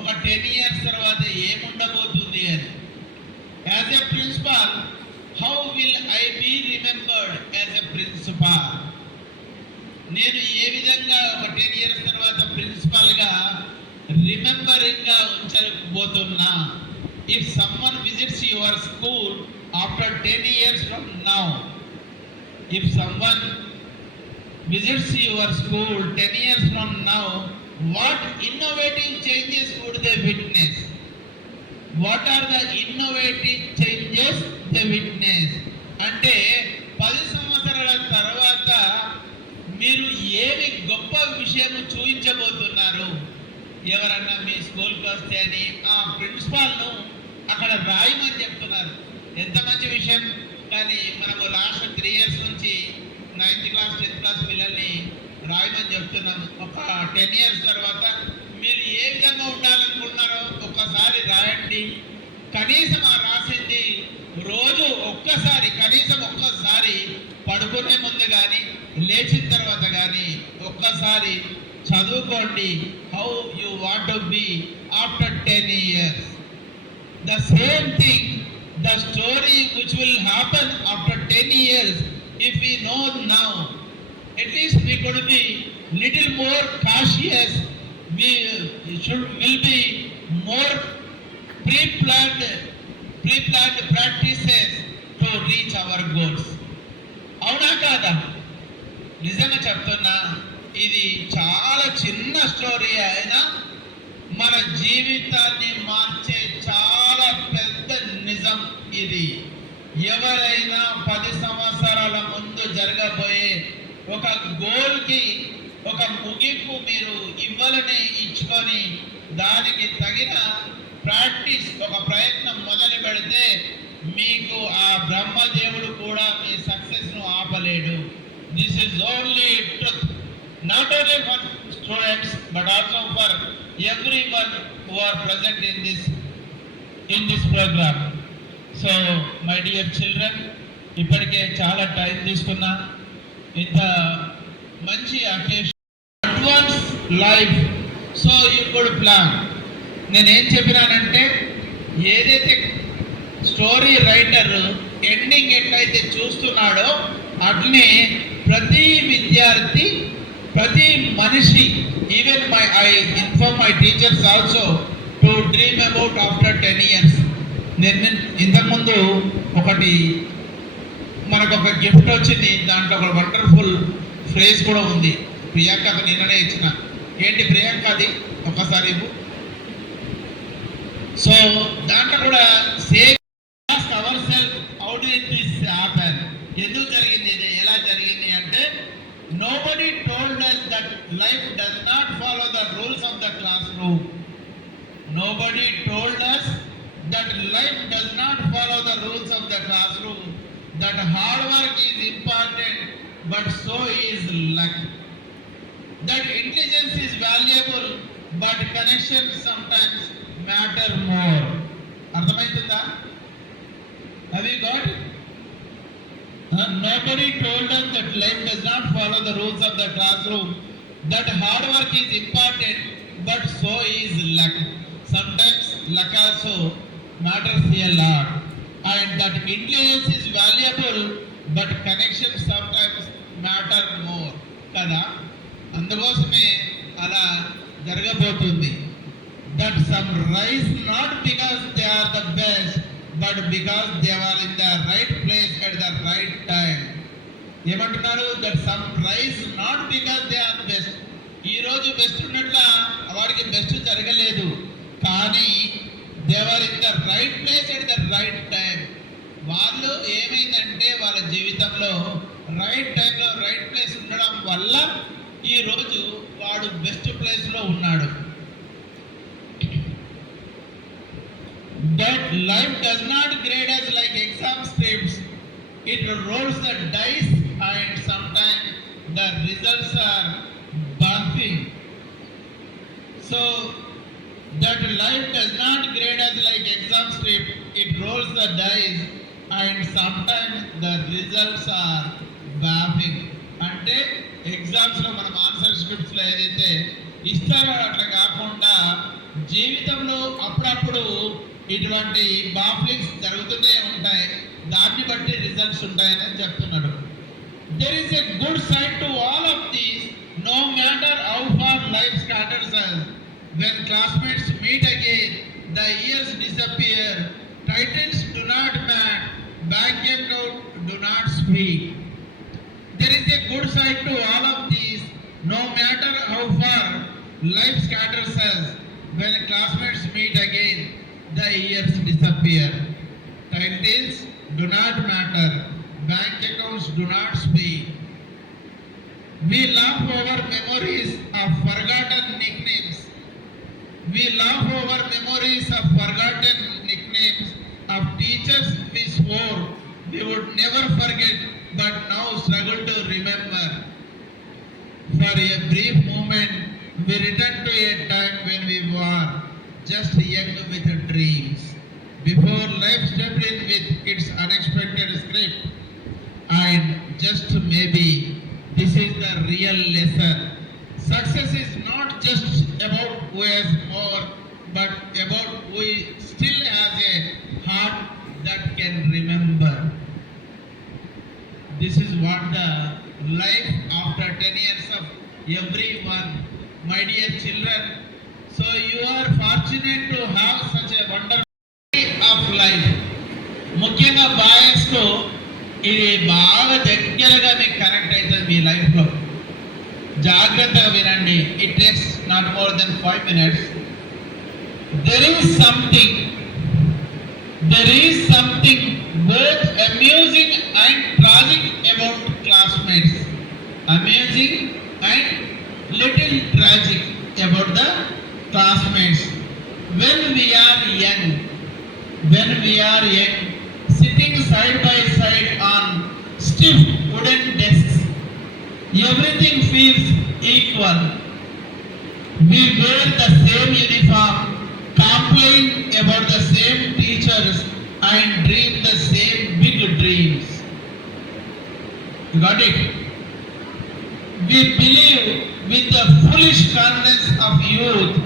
ఒక ten years తర్వాత ఏముండబోతుంది అని. As a principal how will I be remembered as a principal నేను ఏ విధంగా ఒక టెన్ ఇయర్స్ తర్వాత ప్రిన్సిపాల్గా రిమెంబరింగ్గా ఉంచబోతున్నా? If someone visits your school after ten years from now if someone visits your school ten years from now what innovative changes would they witness what are the innovative changes the witness అంటే పది సంవత్సరాల తర్వాత మీరు ఏమి గొప్ప విషయం చూపించబోతున్నారు? ఎవరన్నా మీ స్కూల్కి వస్తే అని ఆ ప్రిన్సిపాల్ను అక్కడ రాయమని చెప్తున్నారు. ఎంత మంచి విషయం? కానీ మనము లాస్ట్ త్రీ ఇయర్స్ నుంచి నైన్త్ క్లాస్ టెన్త్ క్లాస్ పిల్లల్ని రాయమని చెప్తున్నాను. ఒక టెన్ ఇయర్స్ తర్వాత మీరు ఏ విధంగా ఉండాలనుకుంటున్నారో ఒక్కసారి రాయండి. కనీసం ఆ రాసింది రోజు ఒక్కసారి కనీసం ఒక్కసారి పడుకునే ముందు కానీ లేచిన తర్వాత కానీ ఒక్కసారి చదువుకోండి. How you want to be after ten years the same thing the story which will happen after ten years if you know now at least we could be little more cautious, we should will be more pre-planned, pre-planned practices to reach our goals. అవునా కాదా నిజంగా చెప్తున్నా ఇది చాలా చిన్న story అయినా మన జీవితాన్ని మార్చే చాలా పెద్ద నిజం ఇది ఎవరైనా పది సంవత్సరాల ముందు జరగబోయే ఒక గోల్కి ఒక ముగింపు మీరు ఇవ్వాలని ఇచ్చుకొని దానికి తగిన ప్రాక్టీస్ ఒక ప్రయత్నం మొదలు పెడితే మీకు ఆ బ్రహ్మదేవుడు కూడా మీ సక్సెస్ను ఆపలేడు. This is only truth not only for students but also for every one who are present in this in this program so my dear children ఇప్పటికే చాలా టైం తీసుకున్నా. ఇంత మంచి occasion. Advance life so you good plan నేనేం చెప్పినానంటే ఏదైతే story writer ending ఎట్లయితే చూస్తున్నాడో అట్లనే ప్రతి విద్యార్థి ప్రతి మనిషి even my I inform my teachers also to dream about after ten years నేను ఇంతకుముందు ఒకటి మనకు ఒక గిఫ్ట్ వచ్చింది. దాంట్లో ఒక వండర్ఫుల్ ఫ్రేజ్ కూడా ఉంది. ప్రియాంక నిన్ననే ఇచ్చిన. ఏంటి ప్రియాంక అది? ఒకసారి సో దాంట్లో కూడా same our self how in this happen ఎందుకు జరిగింది ఇది? ఎలా జరిగింది అంటే nobody told us that life does not follow the rules of the classroom nobody told us that life does not follow the rules of the classroom that hard work is important but so is luck that intelligence is valuable but connection sometimes matter more అర్థమవుతుందా have you got it Uh, nobody told us that life does not follow the rules of the classroom that hard work is important but so is luck sometimes luck also matters a lot and That intelligence is valuable but connection sometimes matter more కదా? అందుకోసమే అలా జరగబోతుంది. That some rise not because they are the best but because they are in the right place at the right time ఏమంటున్నారు? That some rise not because they are best ఈ రోజు best ఉన్నట్ల వాడికి best జరగలేదు. కానీ they're in the right place at the right time వాళ్ళు ఏమైందంటే వాళ్ళ జీవితంలో రైట్ టైంలో రైట్ ప్లేస్ ఉండడం వల్ల ఈరోజు వాడు బెస్ట్ ప్లేస్లో ఉన్నాడు that life does not grade us like exam streams it rolls the dice and some time the results are bumping so that life does not grade us like exam stream it rolls the dice and some time the results are baffling అంటే ఎగ్జామ్స్లో మనం answer స్క్రిప్ట్స్లో ఏదైతే ఇస్తారో అట్లా కాకుండా జీవితంలో అప్పుడప్పుడు ఇటువంటి బాఫ్లిక్స్ జరుగుతూనే ఉంటాయి దాన్ని బట్టి రిజల్ట్స్ ఉంటాయని చెప్తున్నాడు there is a good side to all of these no matter how far life scatters when classmates meet again, the years disappear. Titles do not matter. Bank account do not speak there is a good side to all of these no matter how far life scatters us when classmates meet again the years disappear titles do not matter bank accounts do not speak we laugh over memories of forgotten nicknames we laugh over memories of forgotten nicknames of teachers we swore we would never forget but now struggle to remember for a brief moment, we return to a time when we were just young with dreams. Before life stepped in with its unexpected script, and just maybe this is the real lesson. Success is not just about who has more, but about who still has a heart can remember. This is what the life after 10 years of everyone, my dear children. So you are fortunate to have such a wonderful of life. ముఖ్యంగా బాయ్స్కు ఇది బాగా దగ్గరగా మీకు connect అవుతుంది మీ లైఫ్లో జాగ్రత్తగా వినండి it takes not more then five minutes there is something there is something both amusing and tragic about classmates. Amazing and little tragic about the classmates. When we are young, when we are young, sitting side by side on stiff wooden desks, everything feels equal. We wear the same uniform, complain about the same teachers, and dream the same big dreams. You got it? We believe with the foolish confidence of youth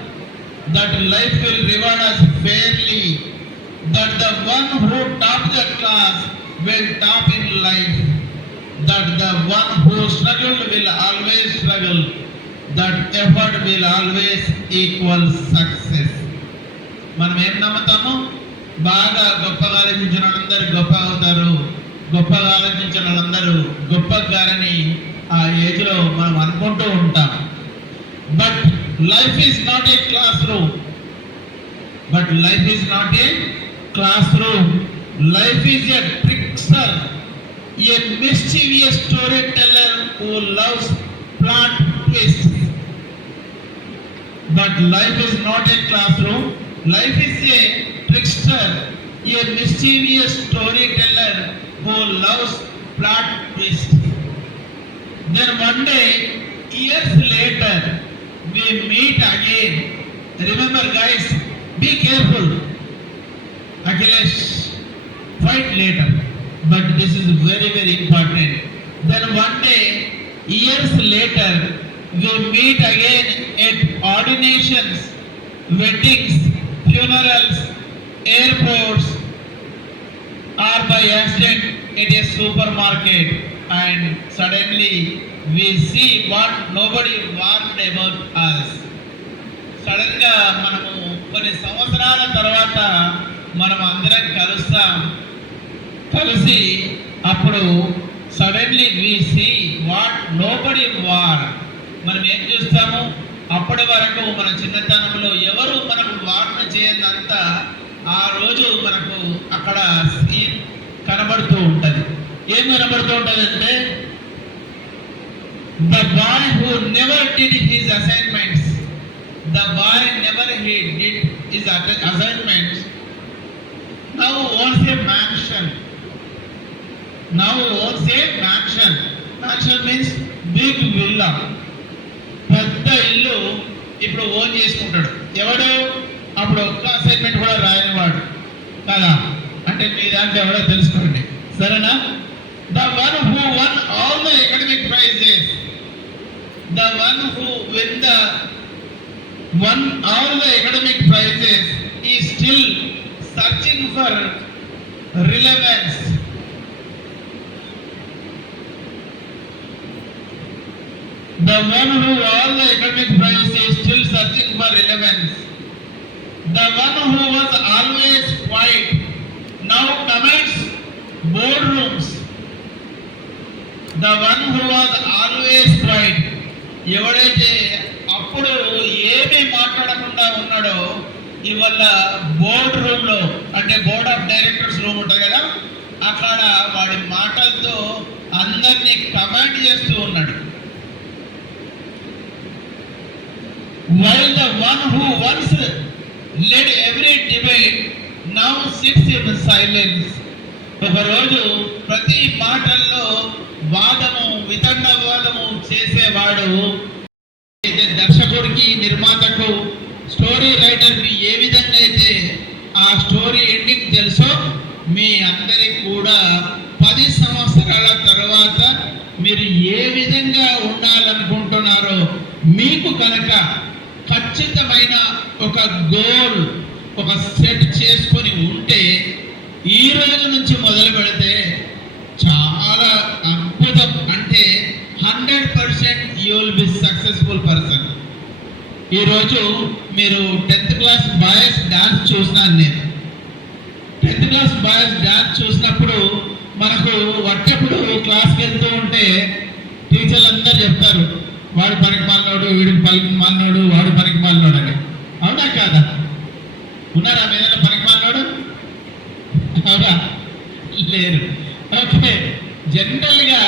that life will reward us fairly, that the one who tops the class will top in life, that the one who struggled will always struggle, that effort will always equal success. మనం ఏం నమ్ముతాము? బాగా గొప్పగా ఆలోచించిన వాళ్ళందరూ గొప్ప అవుతారు. గొప్పగా ఆలోచించిన వాళ్ళందరూ గొప్ప గారని ఆ ఏజ్లో మనం అనుకుంటూ ఉంటాం. But life is not a classroom but life is not a classroom life is a trickster a mysterious storyteller who loves plot twist but life is not a classroom Life is a trickster, a mischievous storyteller who loves plot twists. Then one day, years later, we meet again. Remember, guys, be careful. Achilles, fight later. But this is very, very important. Then one day, years later, we meet again at ordinations, weddings, funerals, airports, or by accident at a supermarket, and suddenly we see what nobody warned about us. సడన్గా మనము కొన్ని సంవత్సరాల తర్వాత మనం అందరం కలుస్తాం కలిసి అప్పుడు suddenly we see what nobody war మనం ఏం చూస్తాము అప్పటి వరకు మన చిన్నతనంలో ఎవరు మనకు వార్న చేయనంత ఆ రోజు మనకు అక్కడ సీన్ కనబడుతూ ఉంటుంది. ఏం కనబడుతూ ఉంటుంది అంటే the boy who never did his assignments the boy never he did his assignments now owns a mansion now owns a mansion mansion means big villa పెద్ద ఇల్లు ఇప్పుడు ఓన్ చేసుకుంటాడు. ఎవడు? అప్పుడు ఒక్క అసైన్మెంట్ కూడా రాయని వాడు కదా? అంటే మీ దాంట్లో ఎవడో తెలుసుకోండి. సరేనా? The one who won all the academic prizes the one who win the one all the academic prizes is still searching for relevance The one who all the academic prize is still searching for relevance. The one who was always quiet now commands boardrooms. The one who was always quiet ఎవడైతే అప్పుడు ఏమీ మాట్లాడకుండా ఉన్నాడో ఇవాళ board రూమ్లో అంటే board of directors room ఉంటుంది కదా అక్కడ వాడి మాటలతో అందరినీ కమాండ్ చేస్తూ ఉన్నాడు while the one who once led every debate now sits in silence. ఒకరోజు ప్రతి మాటల్లో వాదము వితండవాదము చేసేవాడు అయితే దర్శకుడికి నిర్మాతకు స్టోరీ రైటర్కి ఏ విధంగా అయితే ఆ స్టోరీ ఎండింగ్ తెలుసో మీ అందరికి కూడా పది సంవత్సరాల తర్వాత మీరు ఏ విధంగా ఉండాలనుకుంటున్నారో మీకు కనుక ఖచ్చితమైన ఒక గోల్ ఒక సెట్ చేసుకొని ఉంటే ఈ రోజు నుంచి మొదలు పెడితే చాలా అద్భుతం. అంటే hundred percent you will be successful person ఈరోజు మీరు టెన్త్ క్లాస్ బాయ్స్ డాన్స్ చూసినాను నేను. టెన్త్ క్లాస్ బాయ్స్ డాన్స్ చూసినప్పుడు మనకు వట్టప్పుడు క్లాస్కి వెళ్తూ ఉంటే టీచర్లు అందరూ చెప్తారు వాడు పనికి మాలినోడు వీడికి పలికి మాలినోడు వాడు పనికి మాలినోడు అని అవునా కాదా? ఉన్నారా మీద పనికి మాలినోడు? అవునా? లేరు. ఓకే. జనరల్గా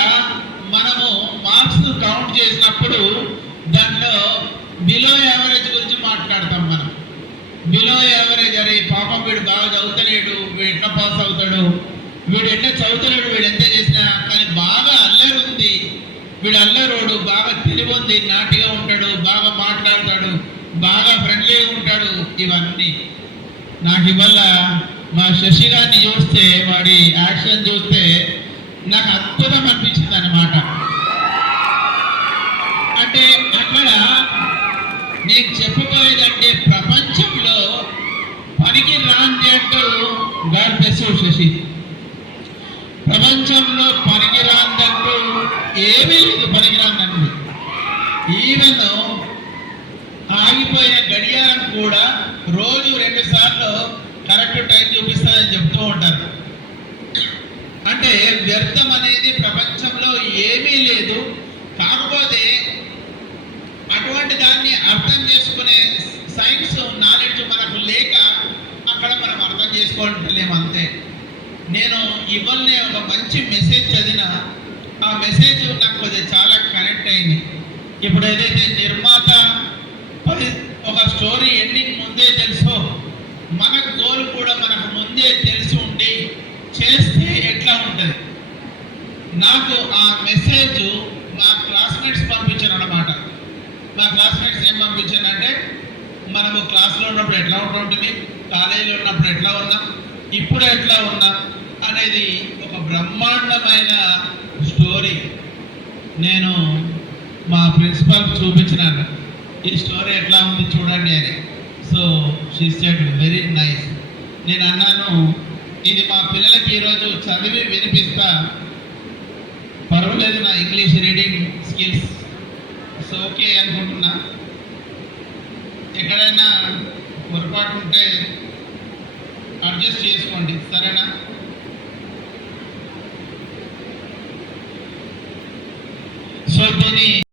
మనము మార్క్స్ కౌంట్ చేసినప్పుడు దాంట్లో బిలో యావరేజ్ గురించి మాట్లాడతాం మనం. బిలో యావరేజ్ అరే పాపం వీడు బాగా చదువుతలేడు వీడు ఎట్లా పాస్ అవుతాడు? వీడు ఎట్లా చదువుతలేడు వీడు ఎంత చేసినా కానీ బాగా అల్లరు ఉంది వీడు అల్లరోడు బాగా తెలివి నాటిగా ఉంటాడు బాగా మాట్లాడతాడు బాగా ఫ్రెండ్లీగా ఉంటాడు ఇవన్నీ. నాకు ఇవల్ల మా శశి గారిని చూస్తే వాడి యాక్షన్ చూస్తే నాకు అద్భుతం అనిపించింది అనమాట అంటే అక్కడ నేను చెప్పబోయేదంటే ప్రపంచంలో పనికి రాంది అంటూ గాడ్ బ్లెస్ శశి. ప్రపంచంలో పనికిరాందంటూ ఏమీ లేదు పనికిరాందంటూ. ఈవెన్ ఆగిపోయిన గడియార కూడా రోజు రెండు సార్లు కరెక్ట్ టైం చూపిస్తానని చెప్తూ ఉంటారు అంటే వ్యర్థం అనేది ప్రపంచంలో ఏమీ లేదు కాకపోతే అటువంటి దాన్ని అర్థం చేసుకునే సైన్స్ నాలెడ్జ్ మనకు లేక అక్కడ మనం అర్థం చేసుకోవట్లేము అంతే నేను ఒక మంచి మెసేజ్ చదివిన ఆ మెసేజ్ నాకు అది చాలా కనెక్ట్ అయింది. ఇప్పుడు ఏదైతే నిర్మాత పరి- ఒక స్టోరీ ఎండింగ్ ముందే తెలుసో మన గోల్ కూడా మనకు ముందే తెలిసి ఉండి చేస్తే ఎట్లా ఉంటుంది? నాకు ఆ మెసేజ్ మా క్లాస్మేట్స్ పంపించారు అనమాట మా క్లాస్మేట్స్ ఏం పంపించారంటే మనము క్లాస్లో ఉన్నప్పుడు ఎట్లా ఉంటుంది కాలేజీలో ఉన్నప్పుడు ఎట్లా ఉన్నాం? ఇప్పుడు ఎట్లా ఉన్నాం? అనేది ఒక బ్రహ్మాండమైన స్టోరీ. నేను మా ప్రిన్సిపాల్ చూపించినాను. ఈ స్టోరీ ఎట్లా ఉంది చూడండి అని. So she said very nice నేను అన్నాను ఇది మా పిల్లలకి ఈరోజు చదివి వినిపిస్తా. పర్వాలేదు నా English reading skills so okay అనుకుంటున్నా. ఎక్కడైనా పొరపాటు ఉంటే అడ్జస్ట్ చేసుకోండి. సరేనా? సో దీని